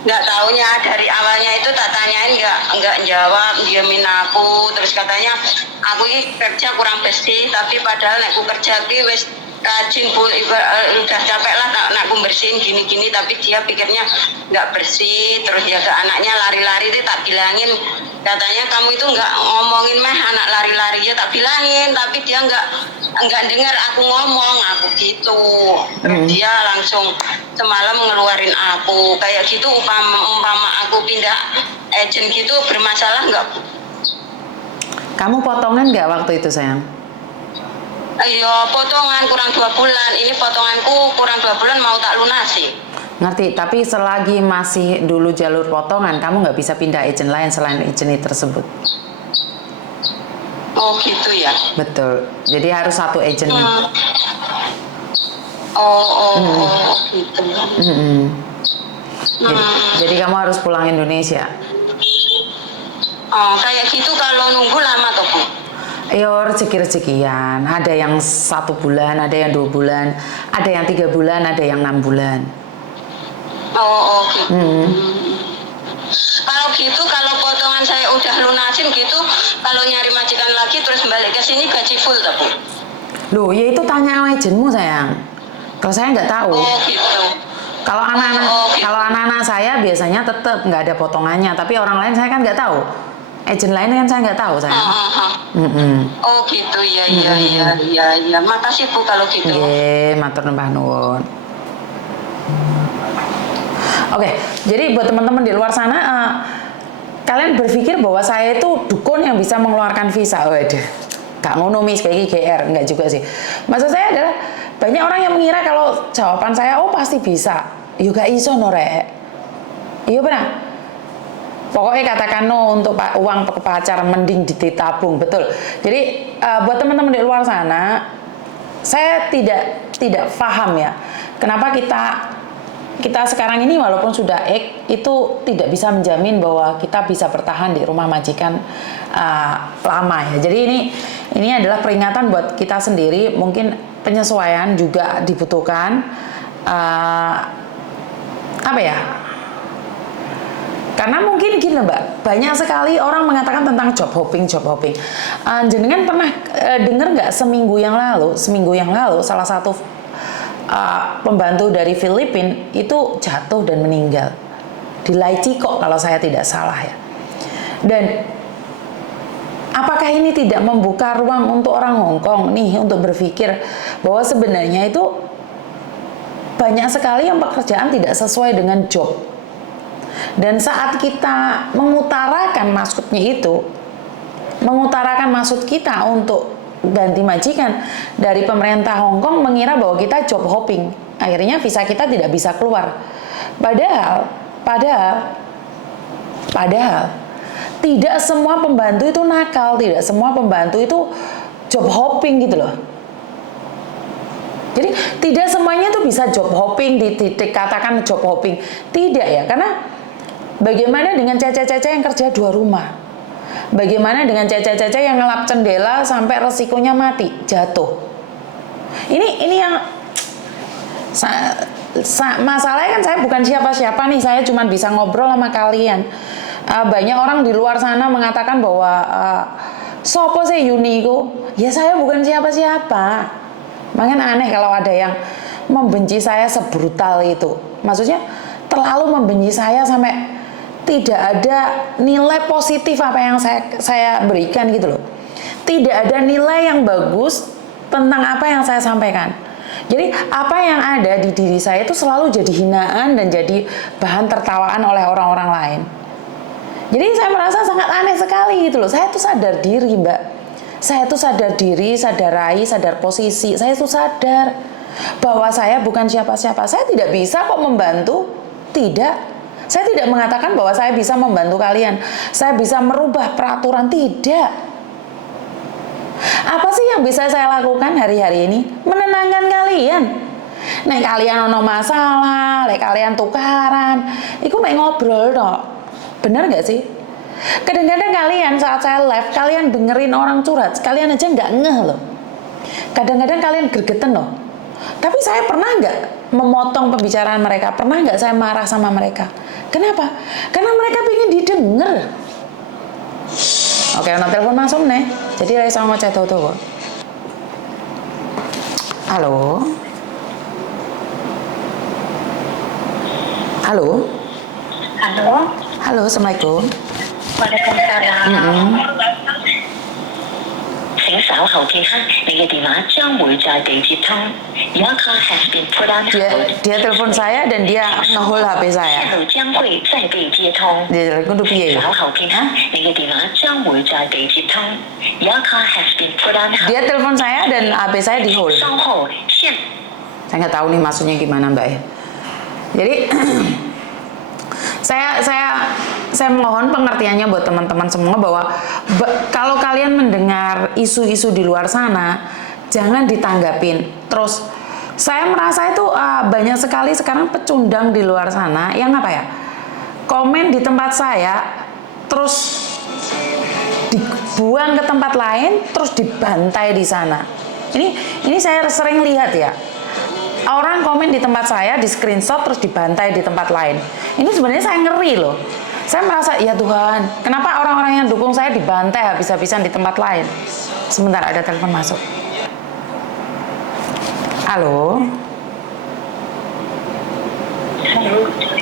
nggak taunya dari awalnya itu tak tanyain nggak jawab, diamin aku, terus katanya aku ini kerja kurang bersih, tapi padahal aku kerja ki wis rajin bu, udah capek lah nak bersihin gini-gini, tapi dia pikirnya nggak bersih. Terus ya ke anaknya lari-lari itu tak bilangin, katanya kamu itu nggak ngomongin mah anak lari-lari, ya tak bilangin, tapi dia nggak dengar aku ngomong, aku gitu. Terus dia langsung semalam ngeluarin aku kayak gitu. Umpama aku pindah agent gitu bermasalah nggak? Kamu potongan nggak waktu itu sayang? Ayo potongan kurang 2 bulan. Ini potonganku kurang 2 bulan mau tak lunasi. Ngerti, tapi selagi masih dulu jalur potongan, kamu nggak bisa pindah agent lain selain agent tersebut. Oh gitu ya. Betul. Jadi harus satu agent. Gitu. Jadi kamu harus pulang Indonesia. Oh, kayak gitu kalau nunggu lama toh Bu? Yo, rezeki-rezekian. Ada yang 1 bulan, ada yang 2 bulan, ada yang 3 bulan, ada yang 6 bulan. Gitu. Kalau gitu, kalau potongan saya udah lunasin gitu, kalau nyari majikan lagi terus balik ke sini gaji full toh Bu? Loh, ya itu tanya agentmu sayang. Kalau saya nggak tahu. Gitu. Kalau anak-anak saya biasanya tetap nggak ada potongannya, tapi orang lain saya kan nggak tahu. Agent lain kan saya nggak tahu sayang. Oh gitu, iya. Makasih Bu kalau gitu. Matur nuwun nuwun. Oke, jadi buat teman-teman di luar sana, kalian berpikir bahwa saya itu dukun yang bisa mengeluarkan visa? Waduh, gak ngono mis kayak GR, enggak juga sih. Maksud saya adalah banyak orang yang mengira kalau jawaban saya, oh pasti bisa. Yo gak iso no rek. Iya benar. Pokoknya katakan no untuk uang pacar mending ditabung, betul. Jadi buat teman-teman di luar sana, saya tidak paham ya, kenapa kita sekarang ini walaupun sudah itu tidak bisa menjamin bahwa kita bisa bertahan di rumah majikan lama ya. Jadi ini adalah peringatan buat kita sendiri, mungkin penyesuaian juga dibutuhkan. Apa ya? Karena mungkin gini Mbak, banyak sekali orang mengatakan tentang job hopping. Jenengan pernah dengar nggak seminggu yang lalu salah satu pembantu dari Filipina itu jatuh dan meninggal di Laiciko kalau saya tidak salah ya. Dan apakah ini tidak membuka ruang untuk orang Hong Kong nih untuk berpikir bahwa sebenarnya itu banyak sekali yang pekerjaan tidak sesuai dengan job. Dan saat kita mengutarakan maksud kita untuk ganti majikan, dari pemerintah Hong Kong mengira bahwa kita job hopping, akhirnya visa kita tidak bisa keluar. Padahal tidak semua pembantu itu nakal, tidak semua pembantu itu job hopping gitu loh. Jadi tidak semuanya itu bisa job hopping, dikatakan job hopping, tidak ya, karena bagaimana dengan cece-cece yang kerja 2 rumah? Bagaimana dengan cece-cece yang ngelap jendela sampai resikonya mati, jatuh? Ini yang masalahnya kan saya bukan siapa-siapa nih, saya cuma bisa ngobrol sama kalian. Banyak orang di luar sana mengatakan bahwa sopo sih Yuniku? Ya saya bukan siapa-siapa. Makanya aneh kalau ada yang membenci saya sebrutal itu. Maksudnya terlalu membenci saya sampai tidak ada nilai positif apa yang saya berikan gitu loh. Tidak ada nilai yang bagus tentang apa yang saya sampaikan. Jadi apa yang ada di diri saya itu selalu jadi hinaan dan jadi bahan tertawaan oleh orang-orang lain. Jadi saya merasa sangat aneh sekali gitu loh. Saya tuh sadar diri Mbak. Saya tuh sadar diri, sadar rai, sadar posisi. Saya tuh sadar bahwa saya bukan siapa-siapa. Saya tidak bisa kok membantu. Tidak. Saya tidak mengatakan bahwa saya bisa membantu kalian. Saya bisa merubah peraturan. Tidak. Apa sih yang bisa saya lakukan hari-hari ini? Menenangkan kalian. Nek kalian ono masalah, nek kalian tukaran, itu main ngobrol dong. Bener gak sih? Kadang-kadang kalian saat saya live, kalian dengerin orang curhat, kalian aja nggak ngeh loh. Kadang-kadang kalian gregetan loh. Tapi saya pernah nggak memotong pembicaraan mereka? Pernah nggak saya marah sama mereka? Kenapa? Karena mereka pengen didengar. Oke, ana telepon masuk nih. Jadi ra iso ngoceh tuh. Halo. Halo. Halo. Halo, Assalamualaikum. Waalaikumsalam. 請稍後記刻，你嘅電話將會在地接通。Your call has been put on hold. Dia telepon saya dan dia nge-hold HP saya. 線路將會再被接通。 Dia telepon piye? 稍後記刻，你嘅電話將會在地接通。Your call has been put on hold. Dia telepon saya dan HP saya di hold. 稍後線。 Saya nggak tahu nih maksudnya gimana Mbak ya. Jadi saya mohon pengertiannya buat teman-teman semua bahwa kalau kalian mendengar isu-isu di luar sana jangan ditanggapin. Terus saya merasa itu banyak sekali sekarang pecundang di luar sana yang apa ya, komen di tempat saya terus dibuang ke tempat lain terus dibantai di sana. Ini saya sering lihat ya. Orang komen di tempat saya, di screenshot terus dibantai di tempat lain. Ini sebenarnya saya ngeri loh. Saya merasa, ya Tuhan, kenapa orang-orang yang dukung saya dibantai habis-habisan di tempat lain? Sebentar, ada telepon masuk. Halo?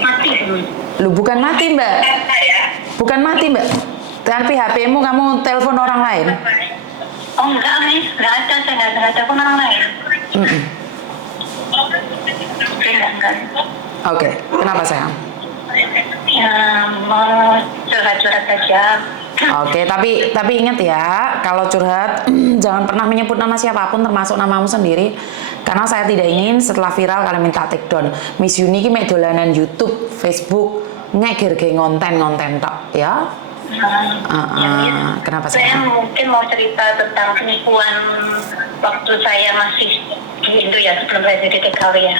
Mati belum? Lu bukan mati Mbak. Bukan mati Mbak. Tapi HP-mu kamu telepon orang lain. Oh enggak, nggak ada, saya nggak ada telepon orang lain. Enggak. Oke, kenapa sayang? Ya mau curhat-curhat aja. Oke, tapi ingat ya, kalau curhat jangan pernah menyebut nama siapapun termasuk namamu sendiri, karena saya tidak ingin setelah viral kalian minta take down. Miss Yuni ki mek dolanan YouTube, Facebook, ngeger-ge ngonten tok, ya. Kenapa Saya sayang? mungkin mau cerita tentang penipuan waktu saya masih di Indo ya, sebelum saya jadi TKW ya.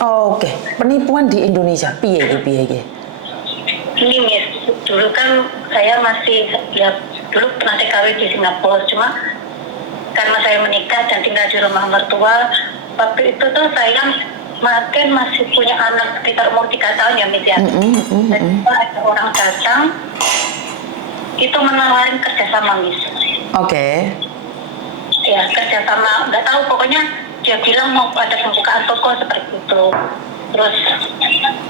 Oke, penipuan di Indonesia, piye iki? Ini Miss, dulu kan saya masih ya dulu pernah TKW di Singapura, cuma karena saya menikah dan tinggal di rumah mertua, waktu itu tuh saya masih punya anak sekitar umur 3 tahun ya Miss ya. Dan ada orang datang itu menawarin kerjasama Miss. Oke. Ya kerjasama, nggak tahu pokoknya dia bilang mau ada pembukaan toko seperti itu. Terus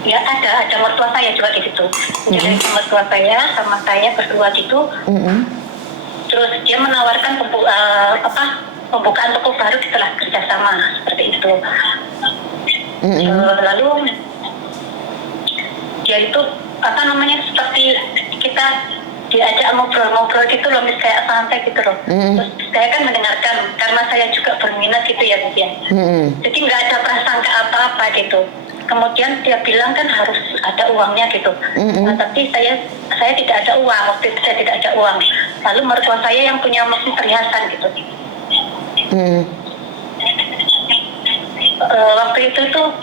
ya ada mertua saya juga di situ. Jadi mertua saya sama saya berdua gitu. Terus dia menawarkan pembukaan toko baru setelah kerjasama seperti itu. Lalu dia itu seperti kita diajak ngobrol-ngobrol gitu loh, Miss, kayak santai gitu loh. Terus saya kan mendengarkan karena saya juga berminat gitu ya, Miss ya. Jadi nggak ada prasangka apa-apa gitu. Kemudian dia bilang kan harus ada uangnya gitu. Nah, tapi saya tidak ada uang, waktu itu saya tidak ada uang. Lalu mertua saya yang punya mesin perhiasan gitu. Waktu itu tuh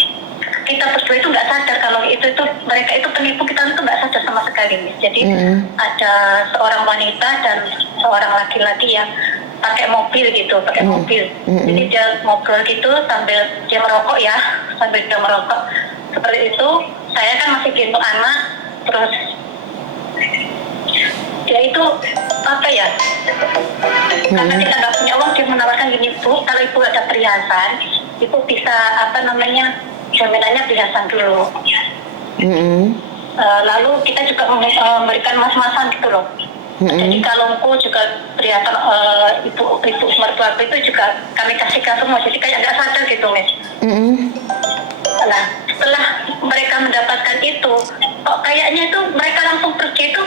kita berdua itu nggak sadar kalau mereka itu penipu, kita itu nggak sadar sama sekali. Jadi ada seorang wanita dan seorang laki-laki yang pakai mobil gitu, Jadi dia ngobrol gitu sambil dia merokok ya, seperti itu. Saya kan masih gendong anak, terus dia itu karena kita nggak punya uang, dia menawarkan gini, Bu, kalau ibu ada perhiasan, ibu bisa jaminannya perhiasan dulu. Lalu kita juga memberikan mas-masan gitu loh. Jadi kalungku juga perhiasan ibu mertua itu juga kami kasihkan semua. Jadi kayak nggak sadar gitu, Miss. Nah, setelah mereka mendapatkan itu, kok kayaknya itu mereka langsung pergi itu.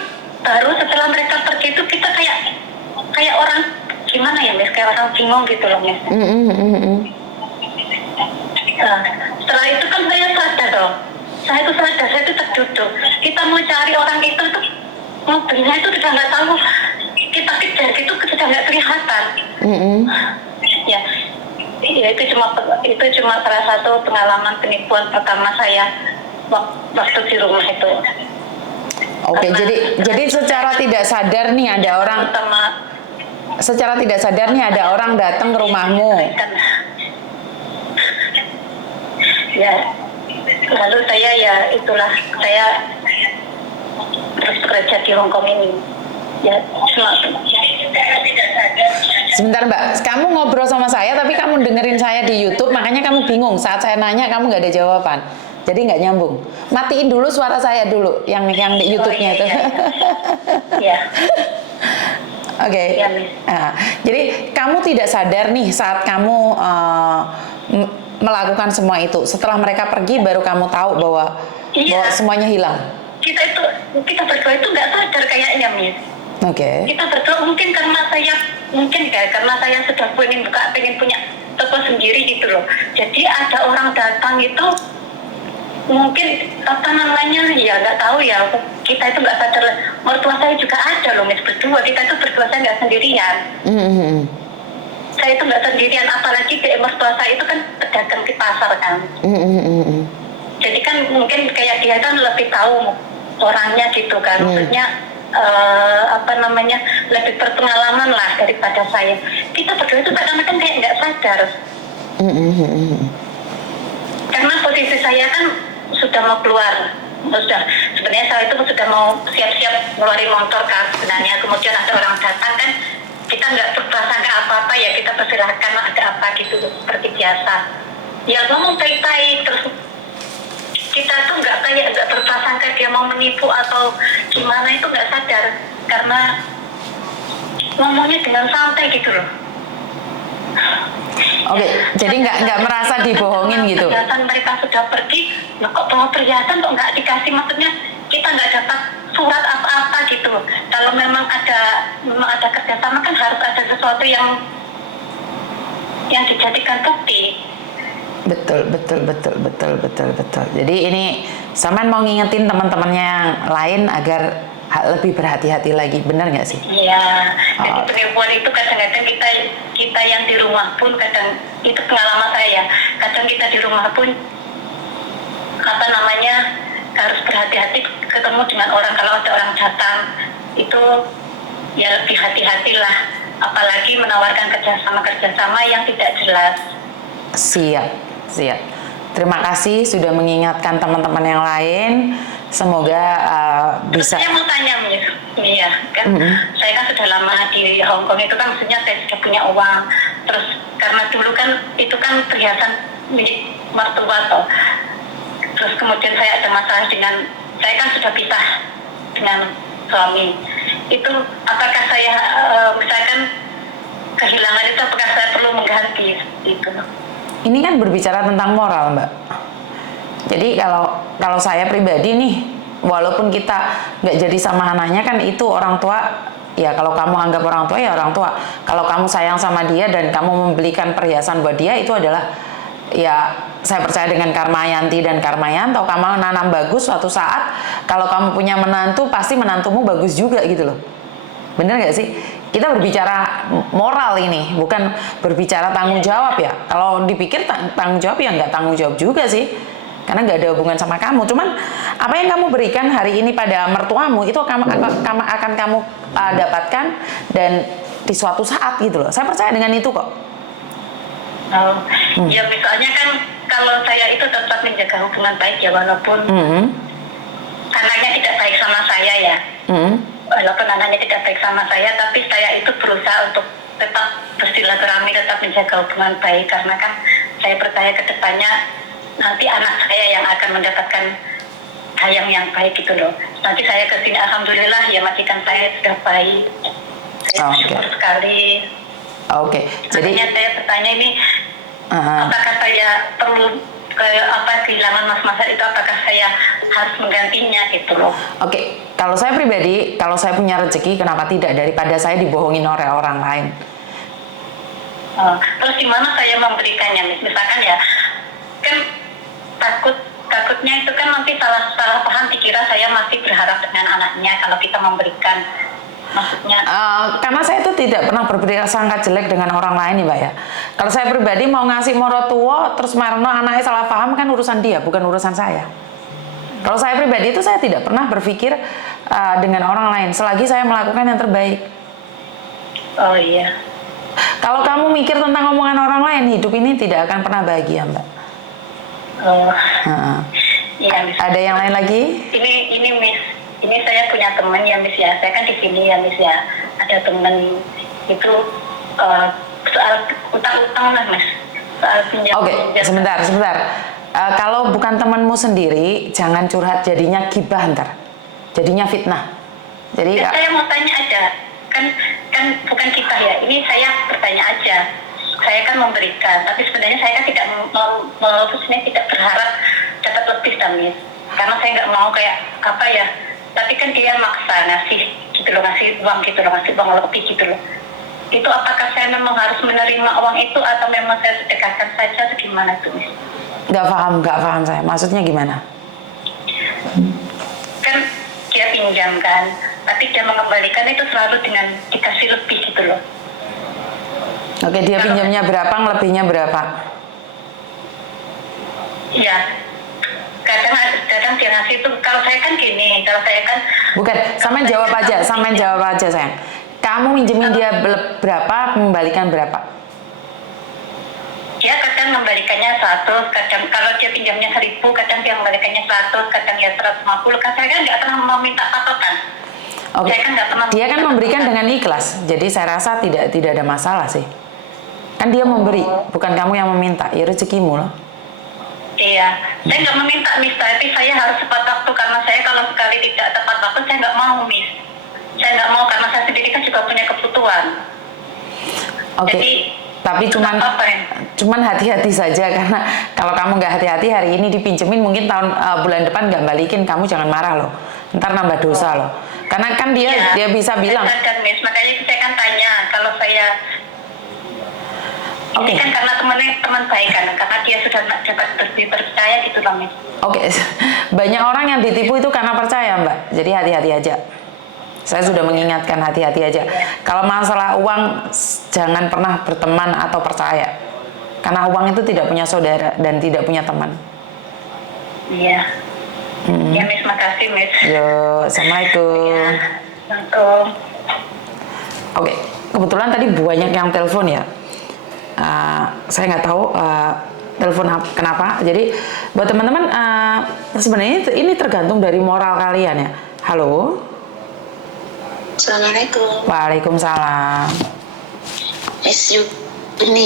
Baru setelah mereka pergi itu kita kayak orang gimana ya, Miss? Kayak orang bingung gitu loh, Miss. Nah, setelah itu kan saya sadar dong. Saya itu terduduk. Kita mau cari orang itu tuh mobilnya itu sudah nggak tahu. Kita kejar itu sudah nggak kelihatan. Ya itu cuma salah satu pengalaman penipuan pertama saya waktu di rumah itu. Oke, jadi secara tidak sadar nih ada orang datang ke rumahmu. Ya, lalu saya bekerja di Hong Kong ini. Ya, Sebentar Mbak, kamu ngobrol sama saya tapi kamu dengerin saya di YouTube, makanya kamu bingung saat saya nanya kamu nggak ada jawaban. Jadi nggak nyambung. Matiin dulu suara saya dulu yang di YouTube-nya itu. Iya. Oke. Iya, Miss. Nah, jadi kamu tidak sadar nih saat kamu melakukan semua itu. Setelah mereka pergi baru kamu tahu bahwa semuanya hilang. Kita berdua itu nggak sadar kayaknya, Miss. Oke. Kita berdua mungkin karena saya sudah pengen punya toko sendiri gitu loh. Jadi ada orang datang itu mungkin apa namanya ya nggak tahu ya, kita itu nggak sadar. Mertua saya juga ada loh, Miss, berdua. Kita itu berdua, saya nggak sendirian. Saya itu nggak sendirian, apalagi kayak mertua saya itu kan pedagang di pasar kan. Jadi kan mungkin kayak dia kan lebih tahu orangnya gitu kan. Maksudnya lebih berpengalaman lah daripada saya. Kita berdua itu kadang-kadang kayak nggak sadar. Karena posisi saya kan sudah mau keluar, sebenarnya saya itu sudah mau siap-siap ngeluarin motor kan sebenarnya. Kemudian ada orang datang kan, kita nggak berprasangka apa-apa ya, kita persilahkan ada apa gitu seperti biasa. Ya ngomong baik-baik, terus kita tuh nggak berprasangka dia mau menipu atau gimana, itu nggak sadar karena ngomongnya dengan santai gitu loh. Oke, jadi nggak merasa dibohongin gitu. Perhiasan mereka sudah pergi, loh kok bawa perhiasan kok nggak dikasih, maksudnya kita nggak dapat surat apa-apa gitu. Kalau memang ada kerjasama kan harus ada sesuatu yang dijadikan bukti. Betul. Jadi ini Saman mau ngingetin teman-temannya yang lain agar lebih berhati-hati lagi, benar nggak sih? Iya. Jadi penipuan itu kadang-kadang kita yang di rumah pun kadang, itu pengalaman saya. Kadang kita di rumah pun harus berhati-hati ketemu dengan orang. Kalau ada orang datang itu ya lebih hati-hatilah. Apalagi menawarkan kerjasama yang tidak jelas. Siap. Terima kasih sudah mengingatkan teman-teman yang lain. Semoga bisa. Saya mau tanya, Miss. Iya, kan saya kan sudah lama di Hong Kong itu kan, maksudnya saya sudah punya uang. Terus karena dulu kan itu kan perhiasan milik mertua toh. Terus kemudian saya ada masalah saya kan sudah pisah dengan suami. Itu apakah saya misalkan kehilangan itu, apakah saya perlu mengganti itu? Ini kan berbicara tentang moral, Mbak. Jadi kalau saya pribadi nih, walaupun kita nggak jadi sama anaknya kan itu orang tua. Ya kalau kamu anggap orang tua ya orang tua. Kalau kamu sayang sama dia dan kamu membelikan perhiasan buat dia, itu adalah ya saya percaya dengan Karma Yanti dan Karma Yanto. Kamu nanam bagus, suatu saat kalau kamu punya menantu pasti menantumu bagus juga gitu loh. Bener nggak sih? Kita berbicara moral ini, bukan berbicara tanggung jawab ya. Kalau dipikir tanggung jawab ya nggak tanggung jawab juga sih. Karena nggak ada hubungan sama kamu. Cuman apa yang kamu berikan hari ini pada mertuamu itu akan kamu dapatkan dan di suatu saat gitu loh. Saya percaya dengan itu kok. Ya misalnya kan kalau saya itu tetap menjaga hubungan baik ya, walaupun anaknya tidak baik sama saya ya. Walaupun anaknya tidak baik sama saya, tapi saya itu berusaha untuk tetap bersilaturahmi, tetap menjaga hubungan baik, karena kan saya percaya ke depannya nanti anak saya yang akan mendapatkan hayang yang baik gitu loh. Nanti saya kesini, alhamdulillah ya majikan saya sudah baik. Saya bersyukur sekali. Oke. Jadi saya bertanya ini, apakah saya perlu kehilangan Mas Masar itu, apakah saya harus menggantinya gitu loh. Oke, kalau saya pribadi, kalau saya punya rezeki, kenapa tidak, daripada saya dibohongin oleh orang lain. Terus gimana saya memberikannya, misalkan ya, kan takutnya itu kan nanti salah paham, dikira saya masih berharap dengan anaknya kalau kita memberikan. Maksudnya karena saya itu tidak pernah berprasangka jelek dengan orang lain nih Mbak ya. Kalau saya pribadi mau ngasih moro tua terus marno anaknya salah paham kan urusan dia, bukan urusan saya. Kalau saya pribadi itu saya tidak pernah berpikir dengan orang lain selagi saya melakukan yang terbaik. Oh iya. Kalau kamu mikir tentang omongan orang lain, hidup ini tidak akan pernah bahagia Mbak. Iya, Ada yang lain lagi? Ini Miss. ini saya punya teman ya Miss ya, saya kan di sini ya Miss ya, ada teman itu soal utang-utang lah Miss, soal pinjam. Oke, sebentar. Kalau bukan temanmu sendiri, jangan curhat, jadinya gibah ntar, jadinya fitnah. Jadi Saya mau tanya aja, kan bukan kita ya, ini saya bertanya aja. Saya kan memberikan, tapi sebenarnya saya kan tidak tidak berharap dapat lebih Miss, karena saya nggak mau kayak apa ya. Tapi kan dia maksa ngasih gitu loh, ngasih uang lebih gitu loh. Itu apakah saya memang harus menerima uang itu atau memang saya sedekahkan saja atau gimana tuh Miss? nggak paham saya. Maksudnya gimana? Kan dia pinjam kan, tapi dia mengembalikan itu selalu dengan dikasih lebih gitu loh. Oke, dia pinjamnya berapa, lebihnya berapa? Iya. Kadang dia ngasih itu, kalau saya kan gini, Bukan, sampean jawab aja sayang. Kamu minjemin dia berapa, membalikan berapa? dia kadang mengembalikannya 100, kadang kalau dia pinjamnya 1000, kadang dia mengembalikannya 100, kadang dia 150. Kan saya kan nggak pernah mau minta patokan. Oke. Saya kan nggak pernah Dia kan memberikan dengan ikhlas, jadi saya rasa tidak ada masalah sih. Kan dia memberi, bukan kamu yang meminta, ya rezekimu loh. Iya, saya nggak meminta Miss, tapi saya harus tepat waktu karena saya kalau sekali tidak tepat waktu saya nggak mau Miss. Saya nggak mau karena saya sendiri kan juga punya kebutuhan. Oke. Jadi, tapi cuman hati-hati saja, karena kalau kamu nggak hati-hati hari ini dipinjemin, mungkin bulan depan nggak balikin, kamu jangan marah loh, ntar nambah dosa loh. Karena kan dia bisa bilang. Kan, Miss, makanya saya kan tanya kalau saya. Ini kan karena teman baik kan, karena dia sudah dapat dipercaya gitu loh Miss. Oke. Banyak orang yang ditipu itu karena percaya Mbak, jadi hati-hati aja. Saya sudah mengingatkan, hati-hati aja. Kalau masalah uang, jangan pernah berteman atau percaya. Karena uang itu tidak punya saudara dan tidak punya teman. Iya. Ya Miss, makasih Miss. Yo, assalamualaikum. Assalamualaikum. Oke, kebetulan tadi banyak yang telepon ya. Saya nggak tahu telepon kenapa. Jadi buat teman-teman, sebenarnya ini tergantung dari moral kalian ya. Halo. Assalamualaikum. Waalaikumsalam. Miss you ini